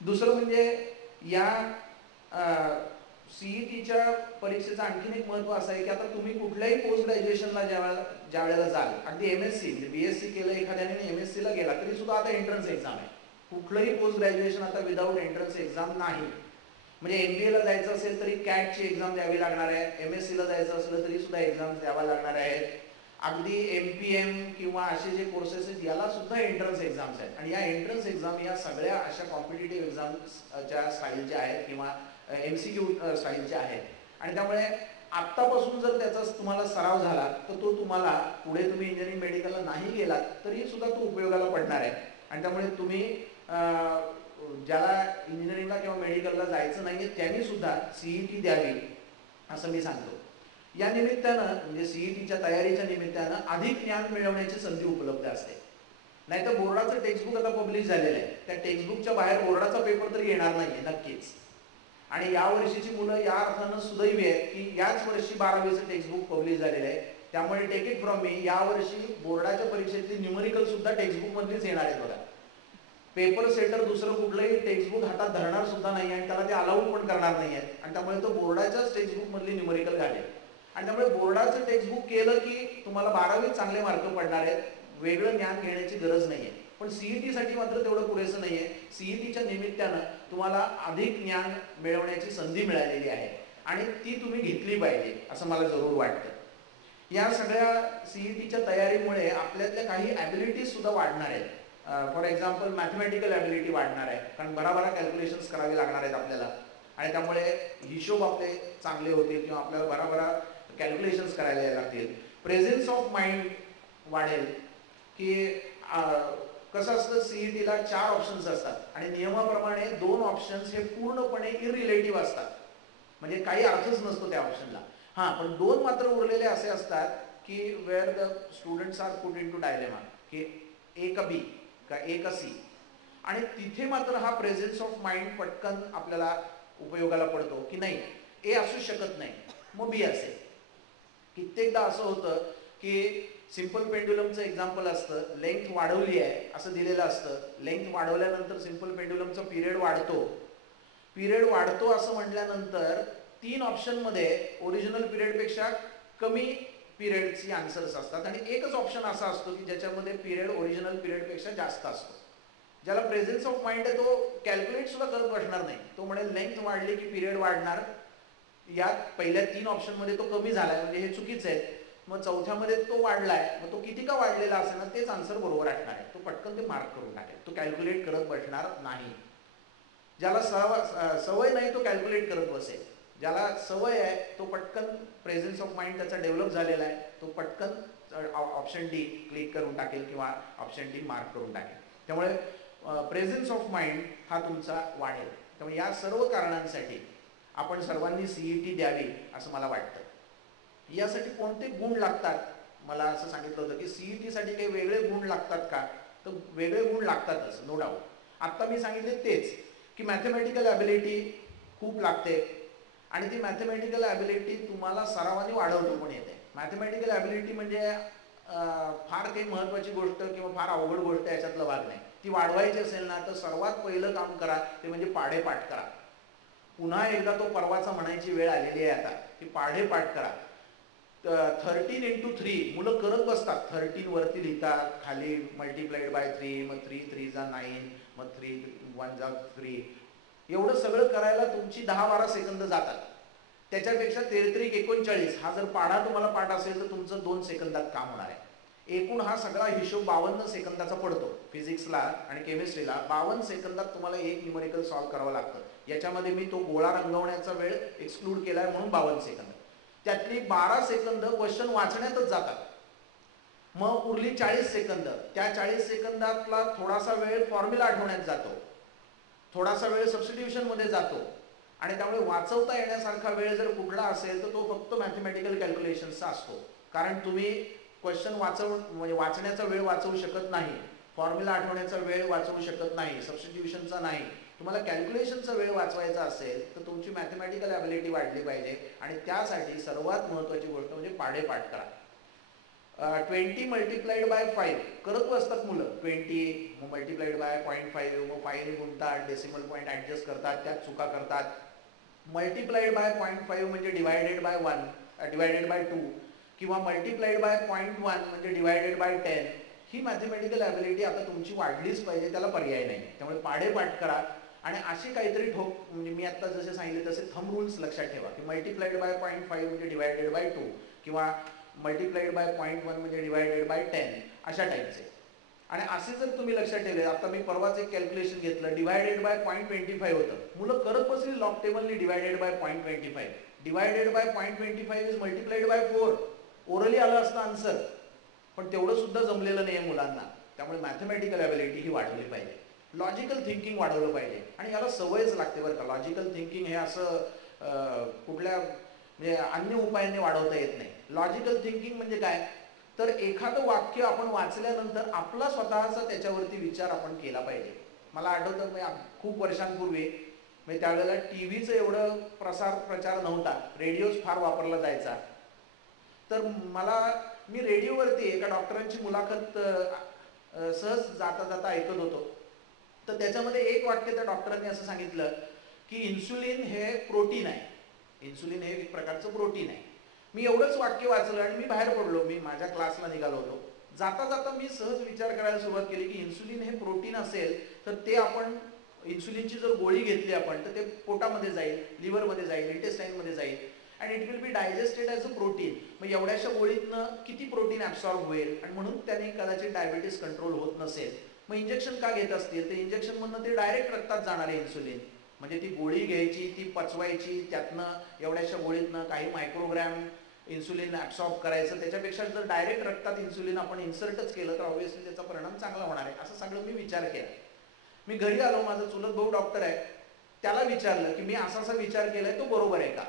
दुसरं म्हणजे या सीईटीच्या परीक्षेचं आणखीन एक महत्त्व असं आहे की आता तुम्ही कुठल्याही पोस्ट ग्रॅज्युएशनला ज्या वेळेला जाल, अगदी MSc म्हणजे BSc केलं एखाद्याने MSc ला गेला तरी सुद्धा आता एंट्रन्स एक्झाम आहे. कुठलंही पोस्ट ग्रॅज्युएशन आता विदाऊट एंट्रन्स एक्झाम नाही. म्हणजे MBA ला जायचं असेल तरी कॅटची एक्झाम द्यावी लागणार आहे, MSc ला जायचं असलं तरी सुद्धा एक्झाम द्यावा लागणार आहेत. अगदी MPM किंवा असे जे कोर्सेस आहेत याला सुद्धा एंट्रन्स एक्झाम्स आहेत. आणि या एंट्रन्स एक्झाम या सगळ्या अशा कॉम्पिटेटिव्ह एक्झाम्सच्या स्टाईलच्या आहेत किंवा MCQ स्टाईलच्या आहेत. आणि त्यामुळे आत्तापासून जर त्याचा तुम्हाला सराव झाला तर तो तुम्हाला पुढे तुम्ही इंजिनिअरिंग मेडिकलला नाही गेलात तरी सुद्धा तो उपयोगाला पडणार आहे. आणि त्यामुळे तुम्ही ज्याला इंजिनिअरिंगला किंवा मेडिकलला जायचं नाही आहे त्यांनी सुद्धा CET द्यावी असं मी सांगतो. या निमित्तानं म्हणजे CETच्या तयारीच्या निमित्तानं अधिक ज्ञान मिळवण्याची संधी उपलब्ध असते. नाहीतर बोर्डाचं टेक्स्टबुक आता पब्लिश झालेलं आहे, त्या टेक्स्टबुकच्या बाहेर बोर्डाचा पेपर तरी येणार नाही आहे नक्कीच. आणि या वर्षीची मुलं या अर्थानं सुदैवी आहेत की याच वर्षी 12वीचं टेक्स्टबुक पब्लिश झालेलं आहे. त्यामुळे टेक इट फ्रॉम मी, यावर्षी बोर्डाच्या परीक्षेतली न्यूमरिकल सुद्धा टेक्स्टबुकमधलीच येणार आहेत बघा. पेपर सेटर दुसरं कुठलंही टेक्स्टबुक हातात धरणार सुद्धा नाही आणि त्याला ते अलाउड पण करणार नाही आहेत. आणि त्यामुळे तो बोर्डाच्याच टेक्स्टबुकमधली न्यूमरिकल घालेल. आणि त्यामुळे बोर्डाचं टेक्स्टबुक केलं की तुम्हाला 12वीत चांगले मार्क पडणार आहेत, वेगळं ज्ञान घेण्याची गरज नाही आहे. पण CETसाठी मात्र तेवढं पुरेसं नाही आहे. CETच्या निमित्तानं तुम्हाला अधिक ज्ञान मिळवण्याची संधी मिळालेली आहे आणि ती तुम्ही घेतली पाहिजे असं मला जरूर वाटतं. या सगळ्या CETच्या तयारीमुळे आपल्यातल्या काही ॲबिलिटीज सुद्धा वाढणार आहेत. फॉर एक्झाम्पल मॅथमॅटिकल ॲबिलिटी वाढणार आहे, कारण भराभरा कॅल्क्युलेशन्स करावे लागणार आहेत आपल्याला. आणि त्यामुळे हिशोब आपले चांगले होतील किंवा आपल्याला भराभरा कॅल्क्युलेशन्स करायला लागतील. प्रेझेन्स ऑफ माइंड वाढेल की कसं असतं, CETला 4 ऑप्शन्स असतात आणि नियमाप्रमाणे 2 ऑप्शन्स हे पूर्णपणे इररिलेटिव्ह असतात, म्हणजे काही अर्थच नसतो त्या ऑप्शनला. हां, पण 2 मात्र उरलेले असे असतात की where the students are put into dilemma की A का B का A का C. आणि तिथे मात्र हा प्रेझेन्स ऑफ माइंड पटकन आपल्याला उपयोगाला पडतो की नाही A असू शकत नाही, मग B असेल. कित्येकदा असं होतं की सिंपल पेंड्युलमचं एक्झाम्पल असतं, लेंथ वाढवली आहे असं दिलेलं असतं, लेंथ वाढवल्यानंतर सिंपल पेंड्युलमचा पिरियड वाढतो असं म्हटल्यानंतर 3 ऑप्शनमध्ये ओरिजिनल पिरियडपेक्षा कमी पिरियडची आन्सर्स असतात आणि एकच ऑप्शन असा असतो की ज्याच्यामध्ये पिरियड ओरिजिनल पिरियडपेक्षा जास्त असतो. ज्याला प्रेझेन्स ऑफ माइंड आहे तो कॅल्क्युलेट सुद्धा करत बसणार नाही. तो म्हणेल लेंथ वाढली की पिरियड वाढणार, यात पहिल्या 3 ऑप्शनमध्ये तो कमी झालाय म्हणजे हे चुकीचं आहे, मग चौथ्यामध्ये तो वाढलाय, मग तो किती का वाढलेला असेल ना तेच आन्सर बरोबर असणार आहे. तो पटकन ते मार्क करून टाकेल, तो कॅल्क्युलेट करत बसणार नाही. ज्याला सवय नाही तो कॅल्क्युलेट करत बसेल, ज्याला सवय आहे तो पटकन प्रेझेन्स ऑफ माइंड त्याचा डेव्हलप झालेला आहे, तो पटकन ऑप्शन डी क्लिक करून टाकेल किंवा ऑप्शन डी मार्क करून टाकेल. त्यामुळे प्रेझेन्स ऑफ माइंड हा तुमचा वाढेल. त्यामुळे या सर्व कारणांसाठी आपण सर्वांनी CET द्यावी असं मला वाटतं. यासाठी कोणते गुण लागतात, मला असं सांगितलं होतं की CETसाठी काही वेगळे गुण लागतात का, तर वेगळे गुण लागतातच, नो डाऊट. आत्ता मी सांगितले तेच की मॅथमॅटिकल ॲबिलिटी खूप लागते आणि ती मॅथमॅटिकल ॲबिलिटी तुम्हाला सरावाने वाढवतो पण येते. मॅथमॅटिकल ॲबिलिटी म्हणजे फार काही महत्त्वाची गोष्ट किंवा फार अवघड गोष्ट याच्यातलं भाग नाही. ती वाढवायची असेल ना तर सर्वात पहिलं काम करा ते म्हणजे पाढेपाठ करा. पुन्हा एकदा तो परवाचा म्हणायची वेळ आलेली आहे आता की पाढेपाठ करा. 13 into 3 मुलं करत बसतात, 13 वरती लिहितात, खाली मल्टिप्लाइड बाय 3, मग 3 3 जा 9, मग 3 1 जा 3, एवढं सगळं करायला तुमची 10-12 सेकंद जातात. त्याच्यापेक्षा 33 39 हा जर पाढा तुम्हाला पाठ असेल तर तुमचं 2 सेकंदात काम होणार आहे. एकूण हा सगळा हिशोब 52 सेकंदाचा पडतो. फिजिक्सला आणि केमिस्ट्रीला 52 सेकंदात तुम्हाला एक न्यूमरिकल सॉल्व्ह करावं लागतं. याच्यामध्ये मी तो गोळा रंगवण्याचा वेळ एक्सक्लूड केला आहे म्हणून 52 सेकंद. त्यातली 12 सेकंद क्वेश्चन वाचण्यातच जातात, मग उरली 40 सेकंद. त्या 40 सेकंदातला थोडासा वेळ फॉर्म्युला आठवण्यात जातो, थोडासा वेळ सबस्टिट्यूशनमध्ये जातो आणि त्यामुळे वाचवता येण्यासारखा वेळ जर कुठला असेल तर तो फक्त मॅथमॅटिकल कॅल्क्युलेशन्सचा असतो. कारण तुम्ही क्वेश्चन म्हणजे वाचण्याचा वेळ वाचवू शकत नाही, फॉर्म्युला आठवण्याचा वेळ वाचवू शकत नाही, सबस्टिट्यूशनचा नाही. तुम्हाला कॅल्क्युलेशनचा वेळ वाचवायचा असेल तर तुमची मॅथमॅटिकल ॲबिलिटी वाढली पाहिजे आणि त्यासाठी सर्वात महत्त्वाची गोष्ट म्हणजे पाढेपाठ करा. 20 मल्टिप्लाइड बाय 5 करत बसतात मुलं. 20 मल्टिप्लाइड बाय 0.5, मग 5 गुणतात, डेसिमल पॉईंट ॲडजस्ट करतात, त्यात चुका करतात. मल्टिप्लाइड बाय 0.5 म्हणजे डिवायडेड बाय 1, डिवायडेड बाय 2, किंवा मल्टिप्लाइड बाय 0.1 म्हणजे divided by 10. He mathematical ability आता तुमची वाढलीच पाहिजे, त्याला पर्याय नाही. त्यामुळे पाढेपाठ करा आणि अशी काहीतरी ठोक, म्हणजे मी आता जसे सांगितले तसे थंब रूल्स लक्षात ठेवा की मल्टिप्लाइड बाय 0.5 म्हणजे डिवायडेड बाय 2, किंवा मल्टिप्लाइड बाय 0.1 म्हणजे डिवायडेड बाय 10, अशा टाईपचे. आणि असे जर तुम्ही लक्षात ठेवले, आता मी परवाच एक कॅल्क्युलेशन घेतलं, डिवायडेड बाय 0.25 होतं. मुलं करत बसली लॉग टेबलनी divided by 0.25. Divided by 0.25 is multiplied by 4. Orally आलं असतं आन्सर, पण तेवढं सुद्धा जमलेलं नाही आहे मुलांना. त्यामुळे मॅथमॅटिकल ॲबिलिटी ही वाढवली पाहिजे, लॉजिकल थिंकिंग वाढवलं पाहिजे. आणि याला सवयच लागते बरं का. लॉजिकल थिंकिंग हे असं कुठल्या म्हणजे अन्य उपायांनी वाढवता येत नाही. लॉजिकल थिंकिंग म्हणजे काय, तर एखादं वाक्य आपण वाचल्यानंतर आपला स्वतःचा त्याच्यावरती विचार आपण केला पाहिजे. मला आठवतं मी खूप वर्षांपूर्वी, म्हणजे त्यावेळेला टी व्हीचं एवढं प्रचार नव्हता, रेडिओच फार वापरला जायचा. तर मी रेडिओवरती एका डॉक्टरांची मुलाखत सहज जाता जाता ऐकत होतो. तर त्याच्यामध्ये एक वाक्य त्या डॉक्टरांनी असं सांगितलं की इन्सुलिन हे प्रोटीन आहे, इन्सुलिन हे एक प्रकारचं प्रोटीन आहे. मी एवढंच वाक्य वाचलं आणि मी बाहेर पडलो, मी माझ्या क्लासला निघालो होतो. जाता जाता मी सहज विचार करायला सुरुवात केली की इन्सुलिन हे प्रोटीन असेल तर ते आपण इन्सुलिनची जर गोळी घेतली आपण तर ते पोटामध्ये जाईल, लिव्हरमध्ये जाईल, इंटेस्टाईनमध्ये जाईल, and it will be digested as a protein. मग एवढ्याशा गोळीतनं किती प्रोटीन ॲब्सॉर्ब होईल, आणि म्हणून त्याने कदाचित डायबिटीस कंट्रोल होत नसेल. मग इंजेक्शन का घेत असतील, तर इंजेक्शनमधनं ते डायरेक्ट रक्तात जाणार आहे इन्सुलिन. म्हणजे ती गोळी घ्यायची, ती पचवायची, त्यातनं एवढ्याशा गोळीतनं काही मायक्रोग्रॅम इन्सुलिन ॲब्सॉर्ब करायचं. त्याच्यापेक्षा जर डायरेक्ट रक्तात इन्सुलिन आपण इन्सर्टच केलं तर ऑब्व्हियसली त्याचा परिणाम चांगला होणार आहे, असं सगळं मी विचार केला. मी घरी आलो, माझा चुलत भाऊ डॉक्टर आहे, त्याला विचारलं की मी असा विचार केलाय, तो बरोबर आहे का.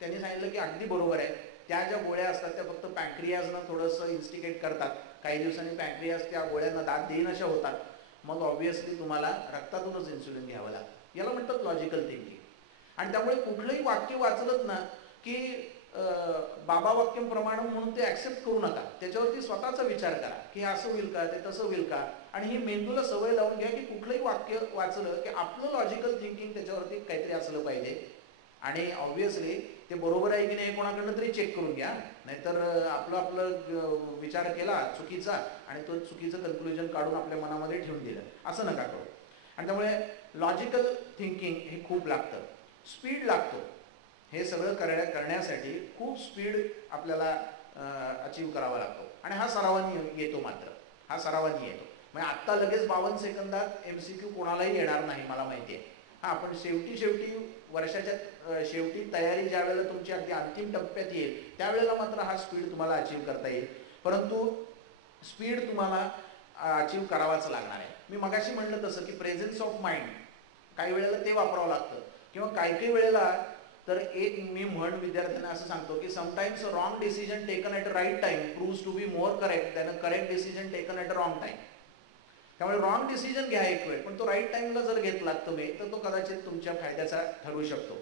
त्यांनी सांगितलं की अगदी बरोबर आहे. त्या ज्या गोळ्या असतात त्या फक्त पॅन्क्रियाजनं थोडंसं इन्स्टिगेट करतात, काही दिवसांनी पॅन्क्रियाज त्या गोळ्यांना दाद देईन अशा होतात, मग ऑब्व्हियसली तुम्हाला रक्तातूनच इन्सुलिन घ्यावं लागतं. याला म्हणतात लॉजिकल थिंकिंग. आणि त्यामुळे कुठलंही वाक्य वाचलत ना की बाबा वाक्यम प्रमाणम म्हणून ते ॲक्सेप्ट करू नका, त्याच्यावरती स्वतःचा विचार करा की हे असं होईल का, ते तसं होईल का. आणि ही मेंदूला सवय लावून घ्या की कुठलंही वाक्य वाचलं की आपलं लॉजिकल थिंकिंग त्याच्यावरती काहीतरी असलं पाहिजे. आणि ऑब्व्हियसली ते बरोबर आहे की नाही कोणाकडनं तरी चेक करून घ्या, नाहीतर आपलं विचार केला चुकीचा आणि तो चुकीचं कन्क्लुजन काढून आपल्या मनामध्ये ठेवून दिलं, असं नका करू. आणि त्यामुळे लॉजिकल थिंकिंग हे खूप लागतं, स्पीड लागतो. हे सगळं करण्यासाठी खूप स्पीड आपल्याला अचीव करावा लागतो. आणि हा सरावानी येतो, मात्र हा सरावानी येतो. म्हणजे आत्ता लगेच 52 सेकंदात MCQ कोणालाही येणार नाही, मला माहिती आहे. हा, पण शेवटी वर्षाच्या शेवटी तयारी ज्या वेळेला तुमची अगदी अंतिम टप्प्यात येईल त्यावेळेला मात्र हा स्पीड तुम्हाला अचीव करता येईल. परंतु स्पीड तुम्हाला अचीव करावाच लागणार आहे. मी मगाशी म्हणलं तसं की प्रेझेन्स ऑफ माइंड काही वेळेला ते वापरावं लागतं, किंवा काही वेळेला तर एक मी विद्यार्थ्यांना असं सांगतो की sometimes a wrong decision taken at a right time proves to be more correct than a correct decision taken at a wrong time. त्यामुळे रॉंग डिसिजन घ्या एक वेळ, पण तो राईट टाइमला जर घेतला तुम्ही तर तो कदाचित तुमच्या फायद्याचा ठरू शकतो.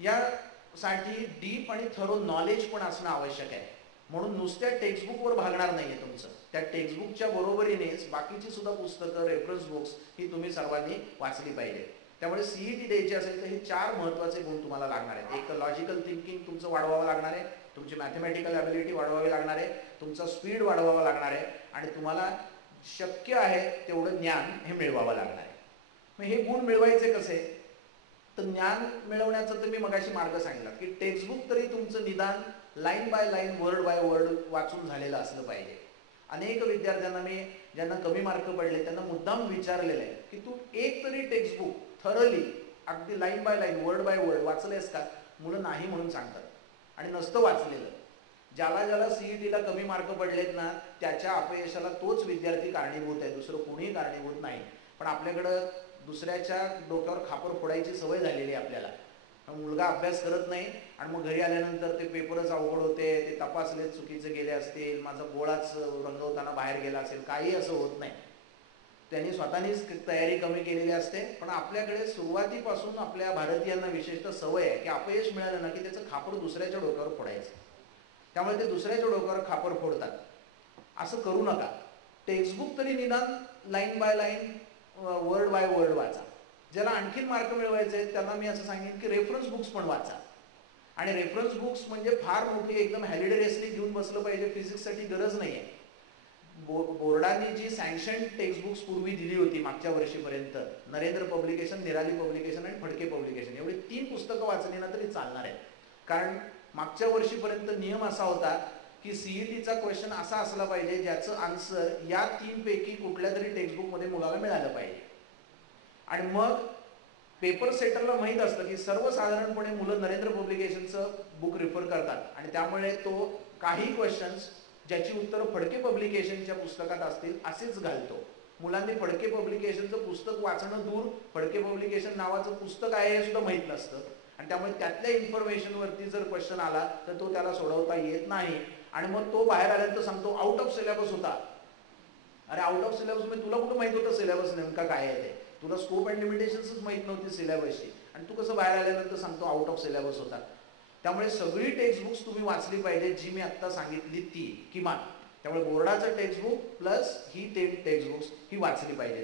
यासाठी डीप आणि थरो नॉलेज पण असणं आवश्यक आहे. म्हणून नुसत्या टेक्स्टबुकवर भागणार नाही आहे तुमचं. त्या टेक्स्टबुकच्या बरोबरीनेच बाकीची सुद्धा पुस्तकं, रेफरन्स बुक्स ही तुम्ही सर्वांनी वाचली पाहिजे. त्यामुळे CET द्यायची असेल तर हे 4 महत्त्वाचे गुण तुम्हाला लागणार आहेत. एक तर लॉजिकल थिंकिंग तुमचं वाढवावं लागणार आहे, तुमची मॅथमॅटिकल ॲबिलिटी वाढवावी लागणार आहे, तुमचा स्पीड वाढवावा लागणार आहे, आणि तुम्हाला शक्य आहे तेवढं ज्ञान हे मिळवावं लागणार आहे. मग हे गुण मिळवायचे कसे, तर ज्ञान मिळवण्याचं तर मी मगाशी मार्ग सांगितला की टेक्स्टबुक तरी तुमचं निदान line by line, word by word वाचून झालेलं असलं पाहिजे. अनेक विद्यार्थ्यांना मी, ज्यांना कमी मार्क पडले, त्यांना मुद्दाम विचारलेलं आहे की तू एक तरी टेक्स्टबुक थरली अगदी line by line, word by word वाचलेस का. मुलं नाही म्हणून सांगतात, आणि नसतं वाचलेलं. ज्याला CETला कमी मार्क पडलेत ना त्याच्या अपयशाला तोच विद्यार्थी कारणीभूत आहे, दुसरं कोणीही कारणीभूत नाही. पण आपल्याकडं दुसऱ्याच्या डोक्यावर खापर फोडायची सवय झालेली आहे आपल्याला. मुलगा अभ्यास करत नाही आणि मग घरी आल्यानंतर ते पेपरच अवघड होते, ते तपासले चुकीचे गेले असतील, माझा गोळाच रंगवताना बाहेर गेला असेल, काही असं होत नाही. त्यांनी स्वतःनीच तयारी कमी केलेली असते. पण आपल्याकडे सुरुवातीपासून आपल्या भारतीयांना विशेषतः सवय आहे की अपयश मिळालं ना की त्याचं खापर दुसऱ्याच्या डोक्यावर फोडायचं. त्यामुळे ते दुसऱ्याच्या डोक्यावर खापर फोडतात. असं करू नका. टेक्स्टबुक तरी निदान line by line, word by word वाचा. ज्याला आणखीन मार्क मिळवायचे आहेत त्यांना मी असं सांगेन की रेफरन्स बुक्स पण वाचा. आणि रेफरन्स बुक्स म्हणजे फार मोठी एकदम हॅलिडेरियसली घेऊन बसलं पाहिजे फिजिक्ससाठी गरज नाही आहे. बोर्डाने जी सँक्शन टेक्स्टबुक्स पूर्वी दिली होती मागच्या वर्षीपर्यंत, नरेंद्र पब्लिकेशन, निराली पब्लिकेशन आणि फडके पब्लिकेशन, एवढी 3 पुस्तकं वाचली ना तरी चालणार आहे. कारण मागच्या वर्षीपर्यंत नियम असा होता की सीईटीचा क्वेश्चन असा असला पाहिजे ज्याचं आन्सर या 3 पैकी कुठल्या तरी टेक्स्टबुकमध्ये मुलाला मिळालं पाहिजे. आणि मग पेपर सेटरला माहीत असतं की सर्वसाधारणपणे मुलं नरेंद्र पब्लिकेशनचं बुक रिफर करतात आणि त्यामुळे तो काही क्वेश्चन्स ज्याची उत्तरं फडके पब्लिकेशनच्या पुस्तकात असतील असेच घालतो. मुलांनी फडके पब्लिकेशनचं पुस्तक वाचणं दूर, फडके पब्लिकेशन नावाचं पुस्तक आहे हे सुद्धा माहीत नसतं. आणि त्यामुळे त्यातल्या इन्फॉर्मेशनवरती जर क्वेश्चन आला तर तो त्याला सोडवता येत नाही. आणि मग तो बाहेर आल्यानंतर सांगतो आउट ऑफ सिलेबस होता. अरे आउट ऑफ सिलेबस म्हणजे तुला कुठं माहित होतं सिलेबस नेमका काय आहे ते? तुला स्कोप अँड लिमिटेशन्सच माहीत नव्हती सिलेबसची, आणि तू कसं बाहेर आल्यानंतर सांगतो आउट ऑफ सिलेबस होता. त्यामुळे सगळी टेक्स्टबुक्स तुम्ही वाचली पाहिजे जी मी आत्ता सांगितली ती किमान. त्यामुळे बोर्डाचं टेक्स्टबुक प्लस ही टेक्स्टबुक्स ही वाचली पाहिजे.